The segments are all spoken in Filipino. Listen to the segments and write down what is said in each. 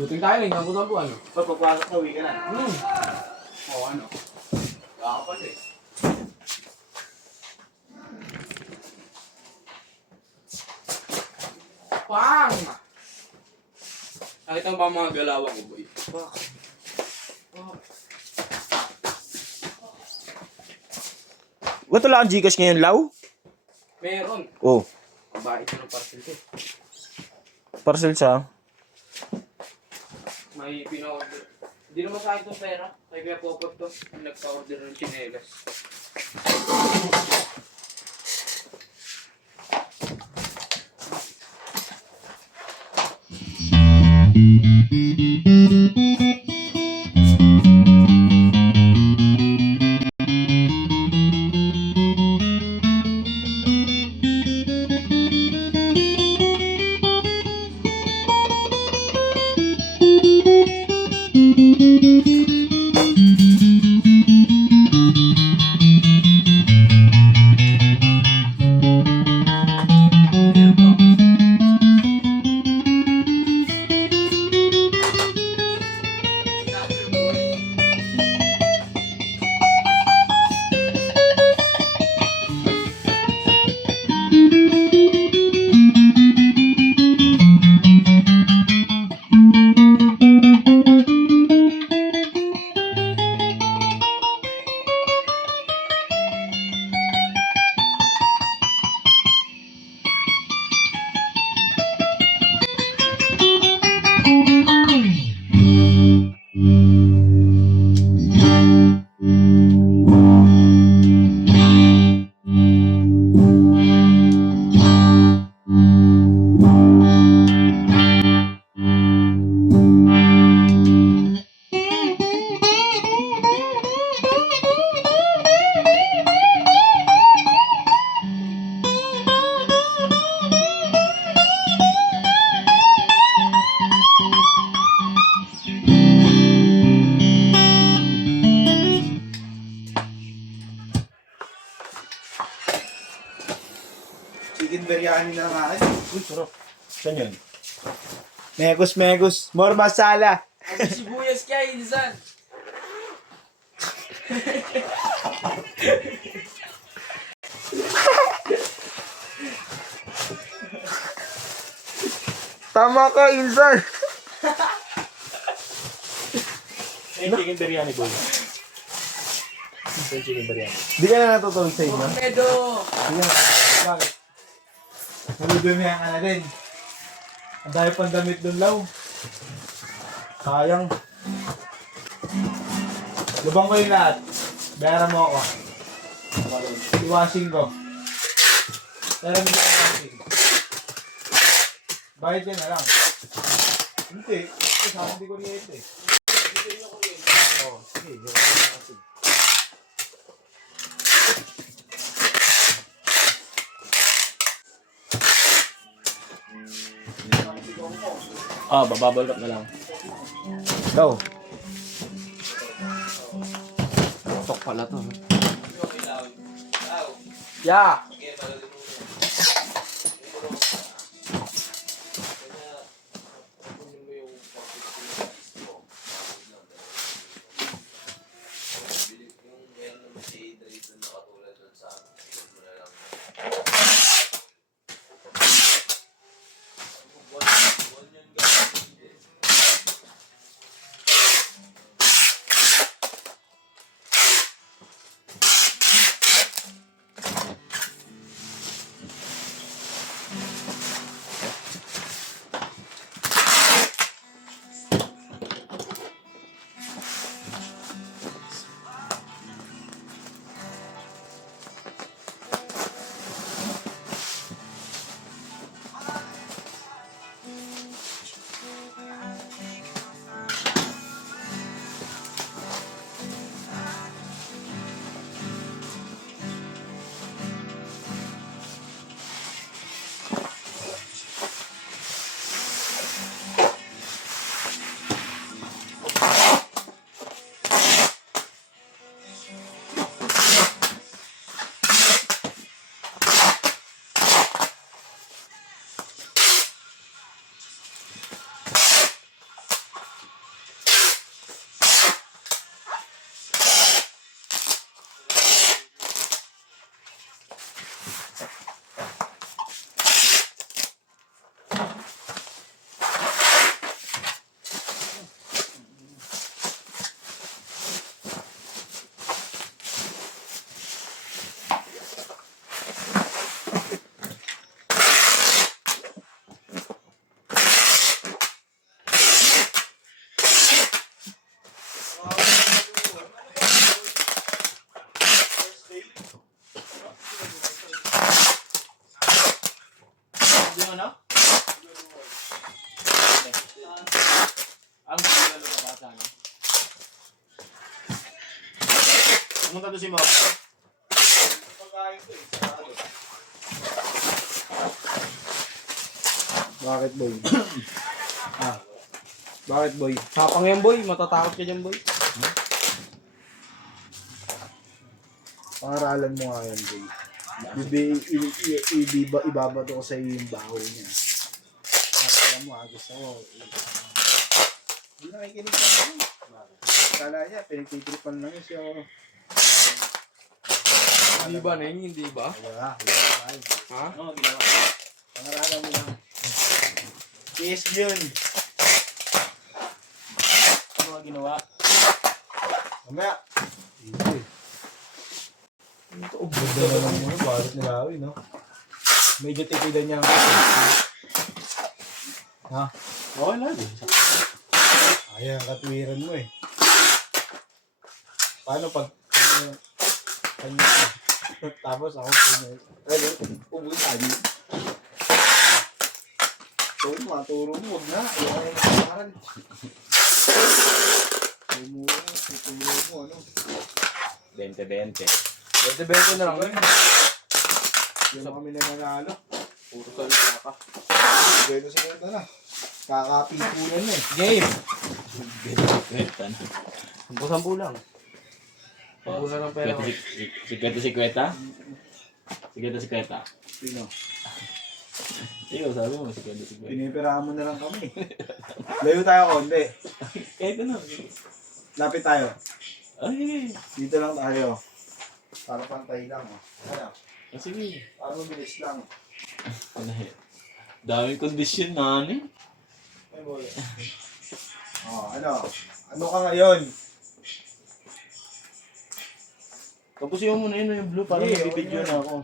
Shooting tayo lang, tampo-tampo ano. Pagpapasok na, uwi ka na. Oo, ano. Kakapal eh. Pang! Nakita mo ba ang mga galawan ko, boy? Ba't wala kang Gcash ngayon, Lau? Meron. Oh, Babae ko ng parcel ko. parcel siya. May pina-order. Hindi naman sa akin itong pera. Kaya kaya popot to. Yung nagpa-order ng chinelas. Chicken biryani na naman. Uy, sarap. Saan yun? Megus. More masala. Ang sibuyas kaya, insan. Tama ka, Insan. Chicken biryani, boy. Chicken biryani. Di ka na natutulog sa inyo? Medo! Di ka na. Bakit? Naludumihan ka na din. Ang dahil pang damit doon, Lau. Sayang. Lubang ko yung lahat. Bayaran mo ako. Iwashing ko. Bayaran mo yung iwashing. Bayad ka na lang. Hindi. Sa akin hindi ko niyete eh. Oo, sige. Bababble up na lang. Ikaw. Tok pala to. Yeah! Pumunta doon si Mo. Pagkain ko eh. Sarado. Bakit, boy? Bakit, boy? Sapang yan, boy. Matatakot ka dyan, boy. Pangaralan mo nga yan, boy. Ibabato ko sa iyo yung baho niya. Pangaralan mo, gusto ko. Hindi nakikinig ka naman. Kala niya, pinagtitripan lang yun siya. Hindi ba, Neng? Hindi ba? Wala. Ha? Oo, ginawa. Pangaralan mo lang. Yes, yun. Ano nga ginawa? Mamaya. Ito, ganda naman mo yung barot ni Lawi, no? Medyo tipidan niya ang ha? Okay lang. Ayan, katwiran mo eh. Paano pag kanya tapos ako kanya. Pero, ubusan. So, maturo mo, huwag na. Ayaw na nakasaran. Tuturo mo, ano? 20-20. 20-20 na lang, boy. Yung kami na nanalo. Puro salita ka. Gano sa kanta na. Kakapipunan na eh. Game! 20 na. 10 lang. 10 na lang pera ko. 50-50? 50-50. Sino? Ikaw, sabi mo, 50-50. Pinipirahan mo na lang kami. Layo tayo konti. Kahit ano. Lapit tayo. Ay, Dito lang tayo. Para pantay lang. Ano? sige. Para mabilis lang. Daming kondisyon na ano eh. Ay, boy. Ano? Ano ka ngayon? Tapusin mo muna yun yung blue para Hindi, mag-video okay na ako.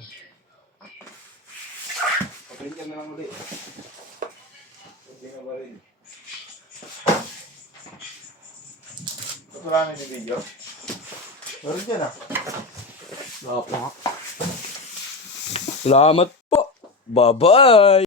Paprint ka na lang ulit. Hindi na ba rin? Patulanan yung video. Meron dyan ah. Salamat po. Bye-bye!